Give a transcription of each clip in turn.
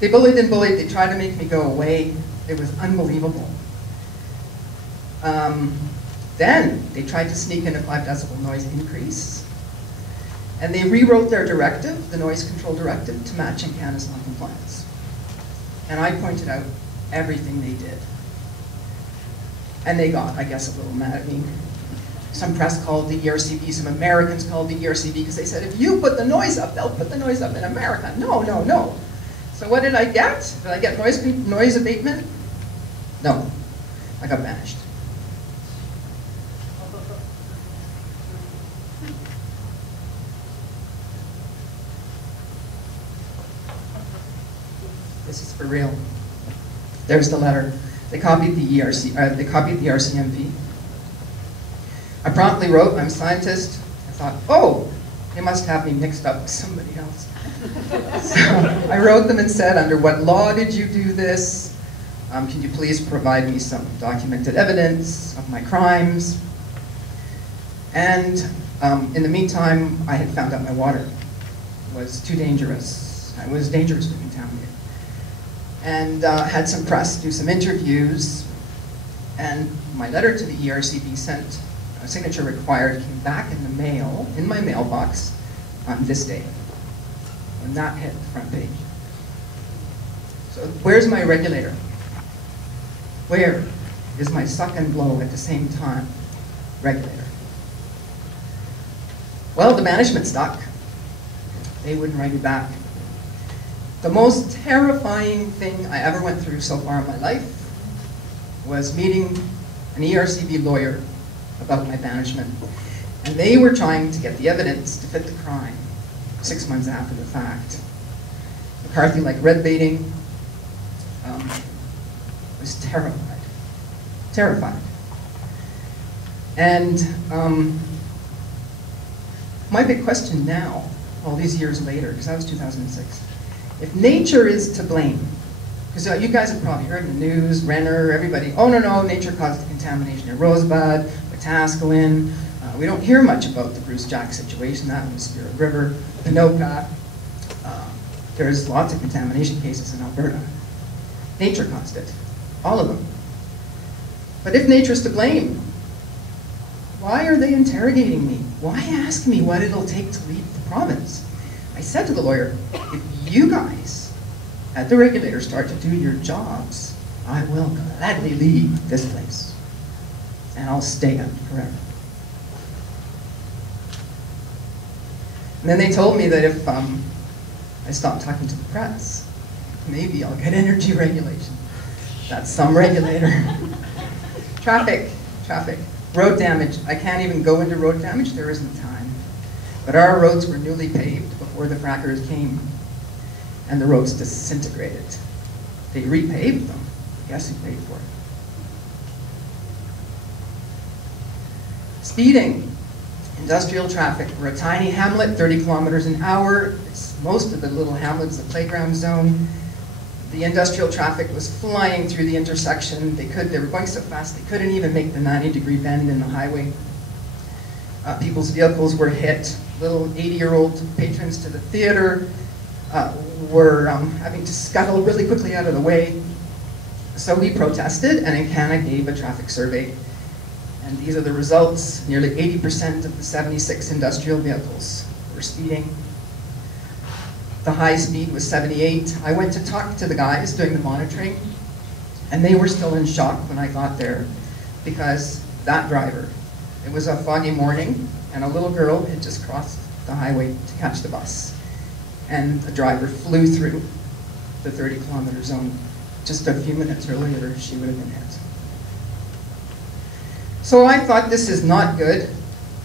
They bullied and bullied. They tried to make me go away. It was unbelievable. Then they tried to sneak in a 5 decibel noise increase. And they rewrote their directive, the noise control directive, to match Encana's non-compliance. And I pointed out everything they did. And they got, I guess, a little mad at me. Some press called the ERCB, some Americans called the ERCB, because they said, if you put the noise up, they'll put the noise up in America. No, no, no. So what did I get? Did I get noise abatement? No. I got banished. This is for real. There's the letter. They copied the RCMP. I promptly wrote, I'm a scientist. I thought, oh, they must have me mixed up with somebody else. So I wrote them and said, under what law did you do this? Can you please provide me some documented evidence of my crimes? And in the meantime, I had found out my water was too dangerous. It was dangerous to contaminate. And had some press do some interviews, and my letter to the ERCB sent, signature required, came back in the mail, in my mailbox, on this day. And that hit the front page. So where's my regulator? Where is my suck and blow at the same time regulator? Well, the management stuck. They wouldn't write me back. The most terrifying thing I ever went through so far in my life was meeting an ERCB lawyer about my banishment. And they were trying to get the evidence to fit the crime 6 months after the fact. McCarthy, like red baiting, was terrified. Terrified. And my big question now, all these years later, because that was 2006, if nature is to blame, because you guys have probably heard in the news, Renner, everybody, oh no, no, nature caused the contamination in Rosebud, Wetaskiwin. We don't hear much about the Bruce Jack situation, that was Spirit River, Pinoka. There's lots of contamination cases in Alberta. Nature caused it, all of them. But if nature's to blame, why are they interrogating me? Why ask me what it'll take to leave the province? I said to the lawyer, if you guys at the regulator start to do your jobs, I will gladly leave this place. And I'll stay out forever. And then they told me that if I stopped talking to the press, maybe I'll get energy regulation. That's some regulator. Traffic. Road damage. I can't even go into road damage, there isn't time. But our roads were newly paved before the frackers came, and the roads disintegrated. They repaved them. Guess who paid for it? Speeding. Industrial traffic. We're a tiny hamlet, 30 kilometers an hour. It's most of the little hamlet's the playground zone. The industrial traffic was flying through the intersection. They were going so fast they couldn't even make the 90-degree bend in the highway. People's vehicles were hit. Little 80-year-old patrons to the theater were having to scuttle really quickly out of the way. So we protested, and Encana gave a traffic survey. And these are the results. Nearly 80% of the 76 industrial vehicles were speeding. The high speed was 78. I went to talk to the guys doing the monitoring, and they were still in shock when I got there, because that driver, it was a foggy morning, and a little girl had just crossed the highway to catch the bus. And the driver flew through the 30-kilometer zone. Just a few minutes earlier, she would have been hit. So I thought, this is not good.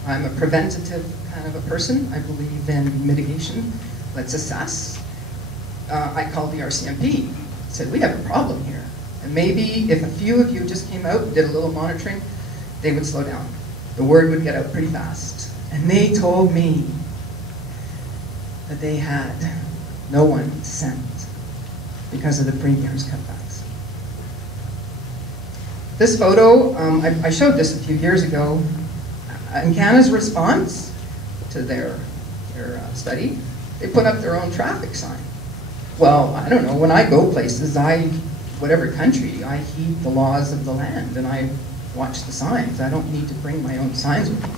I'm a preventative kind of a person. I believe in mitigation. Let's assess. I called the RCMP. Said, we have a problem here. And maybe if a few of you just came out and did a little monitoring, they would slow down. The word would get out pretty fast. And they told me that they had no one to send because of the premier's cutbacks. This photo, I showed this a few years ago. Encana's response to their study, they put up their own traffic sign. Well, I don't know, when I go places, whatever country, I heed the laws of the land and I watch the signs. I don't need to bring my own signs with me.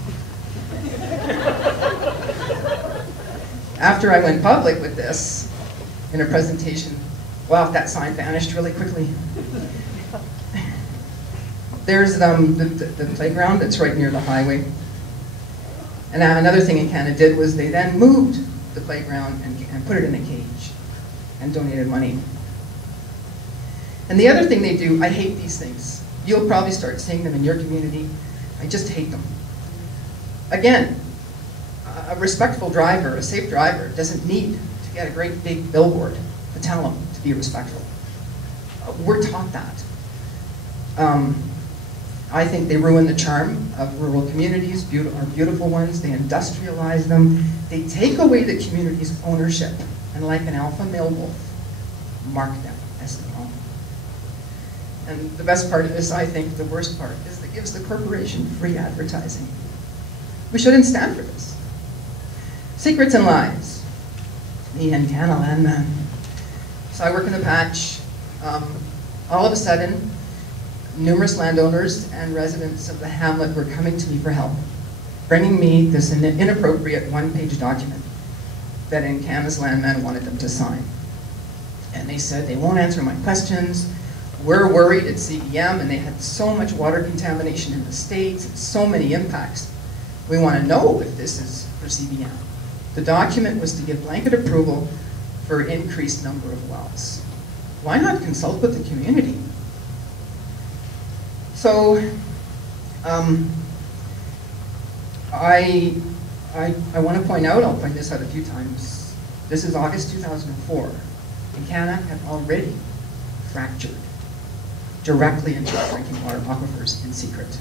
After I went public with this, in a presentation, wow, that sign vanished really quickly. There's the playground that's right near the highway. And another thing in Canada did was they then moved the playground and put it in a cage and donated money. And the other thing they do, I hate these things. You'll probably start seeing them in your community. I just hate them. Again, a respectful driver, a safe driver, doesn't need to get a great big billboard to tell them to be respectful. We're taught that. I think they ruin the charm of rural communities, our beautiful ones. They industrialize them. They take away the community's ownership, and like an alpha male wolf, mark them as their own. And the best part of this, I think, the worst part, is that it gives the corporation free advertising. We shouldn't stand for this. Secrets and lies. Me and Canna Landman. So I work in the patch. All of a sudden, numerous landowners and residents of the hamlet were coming to me for help, bringing me this inappropriate one-page document that Encana's Landman wanted them to sign. And they said they won't answer my questions. We're worried at CBM, and they had so much water contamination in the States, and so many impacts. We want to know if this is for CBM. The document was to give blanket approval for increased number of wells. Why not consult with the community? So, I want to point out, I'll point this out a few times, this is August 2004, and Canada had already fractured directly into our drinking water aquifers in secret.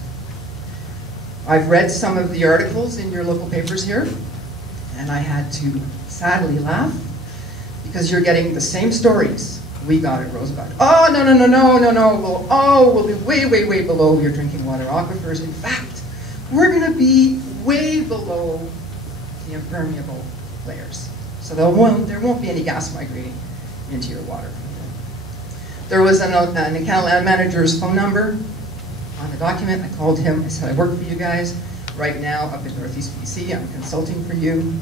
I've read some of the articles in your local papers here, and I had to sadly laugh, because you're getting the same stories we got at Rosebud. Oh, no, we'll be way, way, way below your drinking water aquifers. In fact, we're gonna be way below the impermeable layers. So there won't be any gas migrating into your water. There was an Encana land manager's phone number on the document. I called him, I said, I work for you guys right now up in Northeast BC, I'm consulting for you.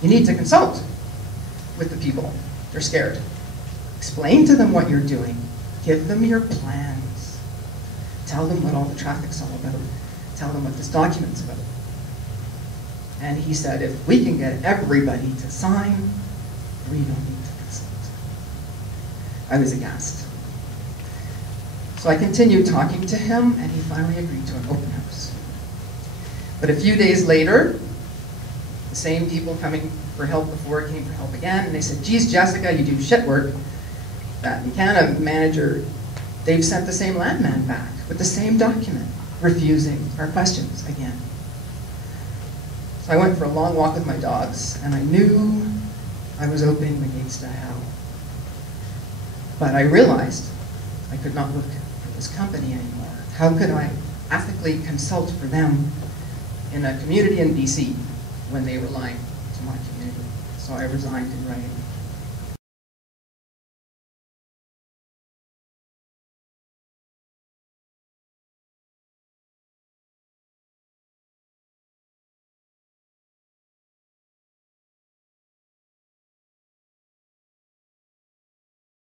You need to consult with the people. They're scared. Explain to them what you're doing. Give them your plans. Tell them what all the traffic's all about. Tell them what this document's about. And he said, if we can get everybody to sign, we don't need to consult. I was aghast. So I continued talking to him, and he finally agreed to an open house. But a few days later, the same people coming for help before came for help again, and they said, geez, Jessica, you do shit work. That Encana manager, they've sent the same landman back with the same document, refusing our questions again. So I went for a long walk with my dogs, and I knew I was opening the gates to hell. But I realized I could not work for this company anymore. How could I ethically consult for them in a community in BC when they were lying to my community? So I resigned in writing.